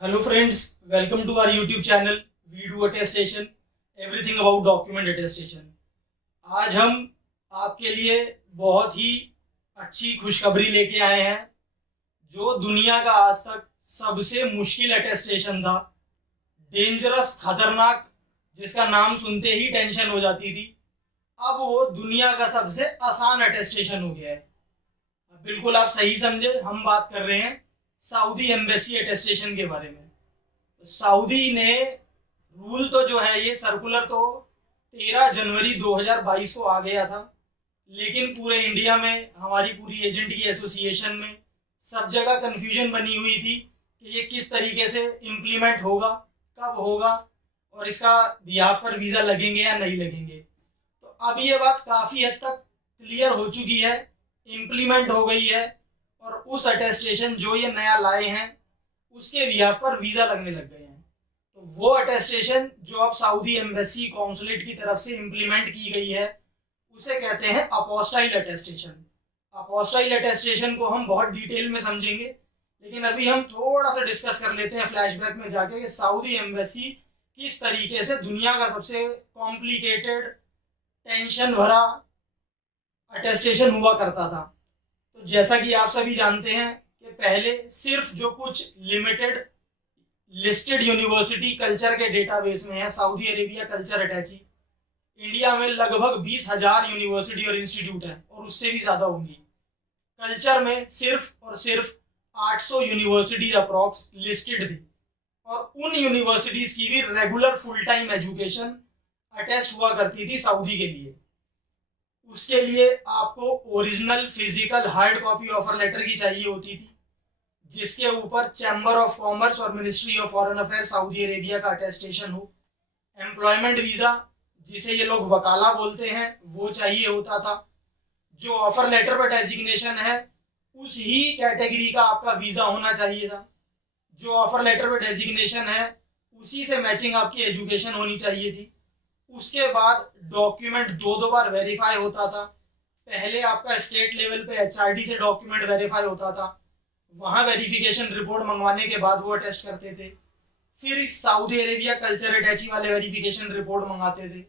Hello friends, welcome to our YouTube channel we do attestation everything about document attestation. आज हम आपके लिए बहुत ही अच्छी खुशखबरी लेके आए हैं। जो दुनिया का आज तक सबसे मुश्किल अटेस्टेशन था, डेंजरस, खतरनाक, जिसका नाम सुनते ही टेंशन हो जाती थी, अब वो दुनिया का सबसे आसान अटेस्टेशन हो गया है। बिल्कुल आप सही समझे, हम बात कर रहे हैं सऊदी एम्बेसी अटेस्टेशन के बारे में। तो सऊदी ने रूल तो जो है, ये सर्कुलर तो 13 जनवरी 2022 को आ गया था, लेकिन पूरे इंडिया में हमारी पूरी एजेंट की एसोसिएशन में सब जगह कन्फ्यूजन बनी हुई थी कि ये किस तरीके से इम्प्लीमेंट होगा, कब होगा और इसका बिहाफ पर वीज़ा लगेंगे या नहीं लगेंगे। तो अब ये बात काफ़ी हद तक क्लियर हो चुकी है, इम्प्लीमेंट हो गई है और उस अटेस्टेशन जो ये नया लाए हैं उसके बिहाफ पर वीज़ा लगने लग गए हैं। तो वो अटेस्टेशन जो अब सऊदी एम्बेसी कॉन्सुलेट की तरफ से इम्प्लीमेंट की गई है उसे कहते हैं अपोस्टाइल अटेस्टेशन। अपोस्टाइल अटेस्टेशन को हम बहुत डिटेल में समझेंगे, लेकिन अभी हम थोड़ा सा डिस्कस कर लेते हैं फ्लैशबैक में जाके कि सऊदी एम्बेसी किस तरीके से दुनिया का सबसे कॉम्प्लिकेटेड, टेंशन भरा अटेस्टेशन हुआ करता था। तो जैसा कि आप सभी जानते हैं कि पहले सिर्फ जो कुछ लिमिटेड लिस्टेड यूनिवर्सिटी कल्चर के डेटाबेस में है, सऊदी अरेबिया कल्चर अटैची, इंडिया में लगभग 20,000 यूनिवर्सिटी और इंस्टीट्यूट है और उससे भी ज़्यादा होंगी। कल्चर में सिर्फ और सिर्फ 800 यूनिवर्सिटी अप्रॉक्स लिस्टेड थी और उन यूनिवर्सिटीज़ की भी regular full time education attach हुआ करती थी सऊदी के लिए। उसके लिए आपको original physical hard copy offer letter की चाहिए होती थी, जिसके ऊपर चैम्बर ऑफ कॉमर्स और ministry of foreign affair Saudi Arabia का अटेस्टेशन हो। एम्प्लॉयमेंट वीज़ा, जिसे ये लोग वकाला बोलते हैं, वो चाहिए होता था। जो ऑफर लेटर पर डेजिग्नेशन है उस ही कैटेगरी का आपका वीज़ा होना चाहिए था। जो ऑफर लेटर पर डेजिग्नेशन है उसी से मैचिंग आपकी एजुकेशन होनी चाहिए थी। उसके बाद डॉक्यूमेंट दो बार वेरीफाई होता था। पहले आपका स्टेट लेवल पे एचआरडी से डॉक्यूमेंट वेरीफाई होता था, वहाँ वेरिफिकेशन रिपोर्ट मंगवाने के बाद वो अटेस्ट करते थे। फिर सऊदी अरेबिया कल्चर अटैची वाले वेरिफिकेशन रिपोर्ट मंगाते थे।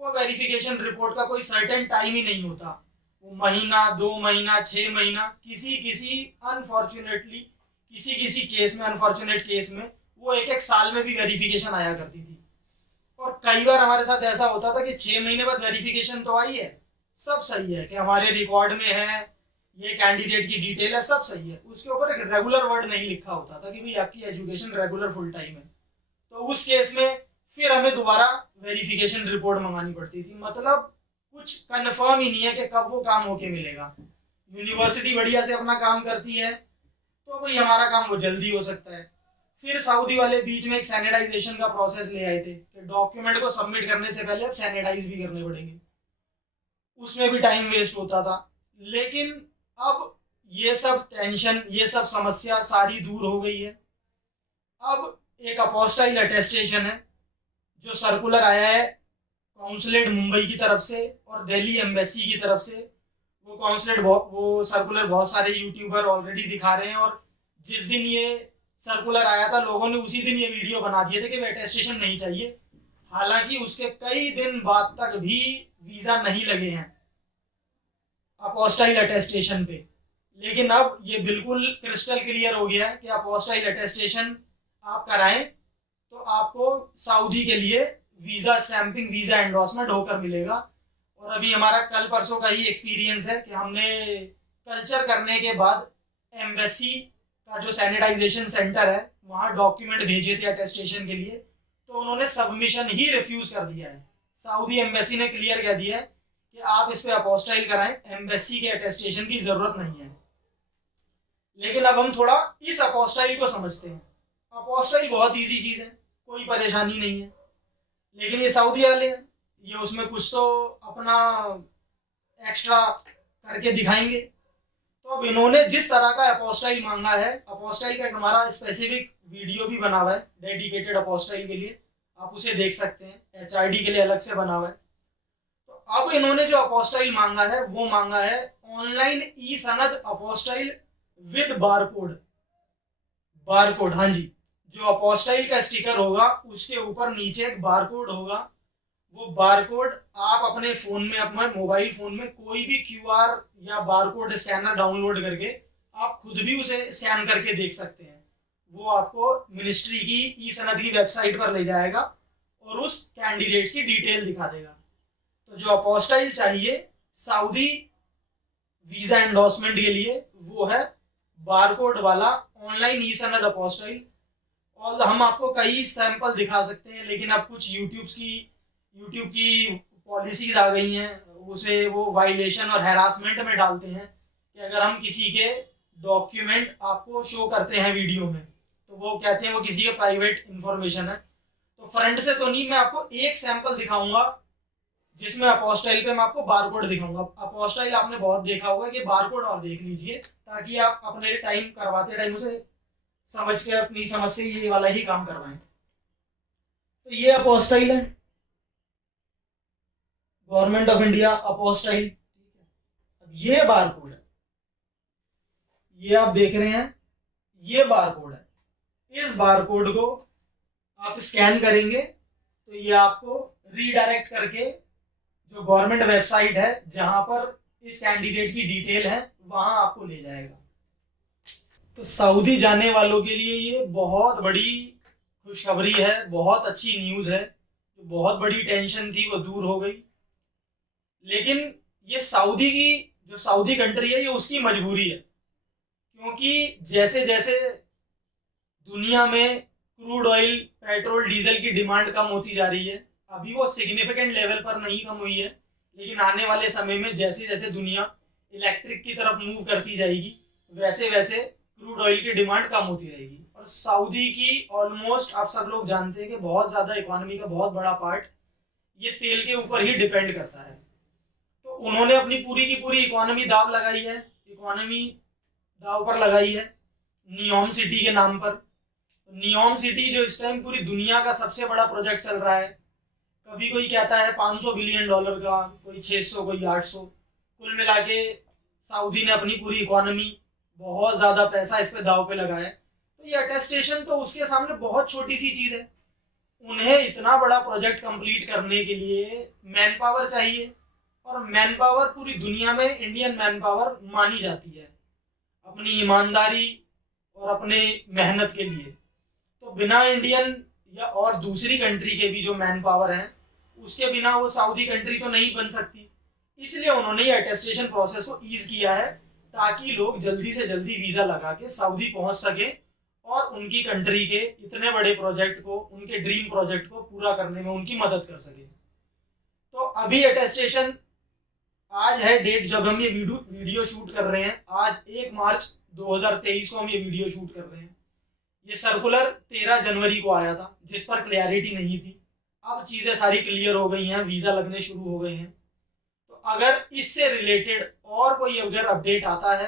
वो वेरिफिकेशन रिपोर्ट का कोई सर्टेन टाइम ही नहीं होता, वो महीना, 2 महीना, 6 महीना, किसी अनफॉर्चुनेटली किसी केस में, अनफॉर्चुनेट केस में वो एक साल में भी वेरिफिकेशन आया करती थी। और कई बार हमारे साथ ऐसा होता था कि 6 महीने बाद वेरिफिकेशन तो आई है, सब सही है कि हमारे रिकॉर्ड में है, ये कैंडिडेट की डिटेल है, सब सही है, उसके ऊपर एक रेगुलर वर्ड नहीं लिखा होता था कि भाई आपकी एजुकेशन रेगुलर फुल टाइम है। तो उस केस में फिर हमें दोबारा वेरिफिकेशन रिपोर्ट मंगानी पड़ती थी। मतलब कुछ कंफर्म ही नहीं है कि कब वो काम होके मिलेगा। यूनिवर्सिटी बढ़िया से अपना काम करती है तो भाई हमारा काम वो जल्दी हो सकता है। फिर सऊदी वाले बीच में एक सैनिटाइजेशन का प्रोसेस ले आए थे कि डॉक्यूमेंट को सबमिट करने से पहले अब सैनिटाइज भी करने पड़ेंगे, उसमें भी टाइम वेस्ट होता था। लेकिन अब ये सब टेंशन, ये सब समस्या सारी दूर हो गई है। अब एक अपोस्टाइल अटेस्टेशन है जो सर्कुलर आया है कॉन्सुलेट मुंबई की तरफ से और दिल्ली एम्बेसी की तरफ से। वो सर्कुलर बहुत सारे यूट्यूबर ऑलरेडी दिखा रहे हैं और जिस दिन ये सर्कुलर आया था लोगों ने उसी दिन ये वीडियो बना दिए थे कि अटेस्टेशन नहीं चाहिए। हालांकि उसके कई दिन बाद तक भी वीज़ा नहीं लगे हैं अपोस्टाइल अटेस्टेशन पे। लेकिन अब ये बिल्कुल क्रिस्टल क्लियर हो गया है कि अपोस्टाइल अटेस्टेशन आप कराएं तो आपको सऊदी के लिए वीज़ा स्टैंपिंग, वीज़ा एंडोर्समेंट होकर मिलेगा। और अभी हमारा कल परसों का ही एक्सपीरियंस है कि हमने कल्चर करने के बाद एम्बेसी का जो सैनिटाइजेशन सेंटर है वहाँ डॉक्यूमेंट भेजे थे अटेस्टेशन के लिए, तो उन्होंने सबमिशन ही रिफ्यूज़ कर दिया है। सऊदी एम्बेसी ने क्लियर कह दिया है कि आप इस पे अपोस्टाइल कराएं, एम्बेसी के अटेस्टेशन की ज़रूरत नहीं है। लेकिन अब हम थोड़ा इस अपोस्टाइल को समझते हैं। अपोस्टाइल बहुत ईजी चीज़ है, कोई परेशानी नहीं है। लेकिन ये सऊदी वाले हैं, ये उसमें कुछ तो अपना एक्स्ट्रा करके दिखाएंगे। तो अब इन्होंने जिस तरह का अपोस्टाइल मांगा है, अपोस्टाइल का हमारा स्पेसिफिक वीडियो भी बना हुआ है डेडिकेटेड अपोस्टाइल के लिए, आप उसे देख सकते हैं, एचआरडी के लिए अलग से बना हुआ है। तो अब इन्होंने जो अपोस्टाइल मांगा है वो मांगा है ऑनलाइन ई सनद अपोस्टाइल विद बारकोड। बारकोड, हाँ जी, जो अपोस्टाइल का स्टिकर होगा उसके ऊपर नीचे एक बारकोड होगा। वो बारकोड आप अपने फ़ोन में, अपने मोबाइल फ़ोन में कोई भी क्यूआर या बारकोड स्कैनर डाउनलोड करके आप खुद भी उसे स्कैन करके देख सकते हैं। वो आपको मिनिस्ट्री की ई सनद की वेबसाइट पर ले जाएगा और उस कैंडिडेट्स की डिटेल दिखा देगा। तो जो अपोस्टाइल चाहिए सऊदी वीज़ा एंडोर्समेंट के लिए वो है बारकोड वाला ऑनलाइन ई सनद अपोस्टाइल। और हम आपको कई सैंपल दिखा सकते हैं, लेकिन अब कुछ यूट्यूब की पॉलिसीज आ गई हैं, उसे वो वायलेशन और हैरासमेंट में डालते हैं कि अगर हम किसी के डॉक्यूमेंट आपको शो करते हैं वीडियो में तो वो कहते हैं वो किसी के प्राइवेट इंफॉर्मेशन है। तो फ्रंट से तो नहीं, मैं आपको एक सैंपल दिखाऊंगा जिसमें अपोस्टाइल पे मैं आपको बारकोड दिखाऊंगा। अपोस्टाइल आपने बहुत देखा होगा कि बारकोड और देख लीजिए ताकि आप अपने टाइम करवाते टाइम उसे समझ के अपनी समझ से ये वाला ही काम करवाएं। तो ये अपोस्टाइल है, गवर्नमेंट ऑफ इंडिया अपोस्टाइल। अब ये बारकोड है, ये आप देख रहे हैं, ये बारकोड है। इस बारकोड को आप स्कैन करेंगे तो ये आपको रीडायरेक्ट करके जो गवर्नमेंट वेबसाइट है जहां पर इस कैंडिडेट की डिटेल है वहां आपको ले जाएगा। तो सऊदी जाने वालों के लिए ये बहुत बड़ी खुशखबरी है, बहुत अच्छी न्यूज़ है। जो बहुत बड़ी टेंशन थी वो दूर हो गई। लेकिन ये जो सऊदी कंट्री है ये उसकी मजबूरी है, क्योंकि जैसे जैसे दुनिया में क्रूड ऑयल, पेट्रोल, डीजल की डिमांड कम होती जा रही है, अभी वो सिग्निफिकेंट लेवल पर नहीं कम हुई है, लेकिन आने वाले समय में जैसे जैसे दुनिया इलेक्ट्रिक की तरफ मूव करती जाएगी वैसे वैसे क्रूड ऑयल की डिमांड कम होती रहेगी। और सऊदी की ऑलमोस्ट आप सब लोग जानते हैं कि बहुत ज़्यादा इकोनॉमी का बहुत बड़ा पार्ट ये तेल के ऊपर ही डिपेंड करता है। तो उन्होंने अपनी पूरी की पूरी इकोनॉमी दाव पर लगाई है नियोम सिटी के नाम पर। नियोम सिटी जो इस टाइम पूरी दुनिया का सबसे बड़ा प्रोजेक्ट चल रहा है, कभी कोई कहता है $500 बिलियन का, कोई 600, कोई 800, कुल मिला के सऊदी ने अपनी पूरी इकोनॉमी, बहुत ज़्यादा पैसा इस पे दाव पे लगाया है। तो ये अटेस्टेशन तो उसके सामने बहुत छोटी सी चीज़ है। उन्हें इतना बड़ा प्रोजेक्ट कंप्लीट करने के लिए मैन पावर चाहिए, और मैन पावर पूरी दुनिया में इंडियन मैन पावर मानी जाती है अपनी ईमानदारी और अपने मेहनत के लिए। तो बिना इंडियन या और दूसरी कंट्री के भी जो मैन पावर है उसके बिना वो सऊदी कंट्री तो नहीं बन सकती। इसलिए उन्होंने ये अटेस्टेशन प्रोसेस को ईज किया है ताकि लोग जल्दी से जल्दी वीज़ा लगा के सऊदी पहुंच सकें और उनकी कंट्री के इतने बड़े प्रोजेक्ट को, उनके ड्रीम प्रोजेक्ट को पूरा करने में उनकी मदद कर सके। तो अभी अटेस्टेशन, आज है डेट जब हम ये वीडियो शूट कर रहे हैं, आज 1 मार्च 2023 को हम ये वीडियो शूट कर रहे हैं। ये सर्कुलर 13 जनवरी को आया था जिस पर क्लैरिटी नहीं थी। अब चीज़ें सारी क्लियर हो गई हैं, वीज़ा लगने शुरू हो गए हैं। तो अगर इससे रिलेटेड और कोई अगर अपडेट आता है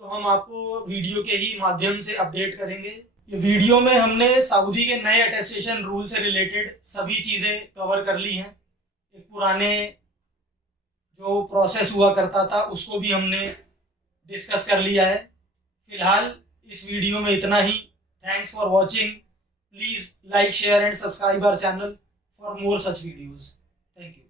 तो हम आपको वीडियो के ही माध्यम से अपडेट करेंगे। ये वीडियो में हमने सऊदी के नए अटेस्टेशन रूल से रिलेटेड सभी चीज़ें कवर कर ली हैं। एक पुराने जो प्रोसेस हुआ करता था उसको भी हमने डिस्कस कर लिया है। फिलहाल इस वीडियो में इतना ही। Thanks for watching. Please like, share and subscribe our channel for more such videos. Thank you.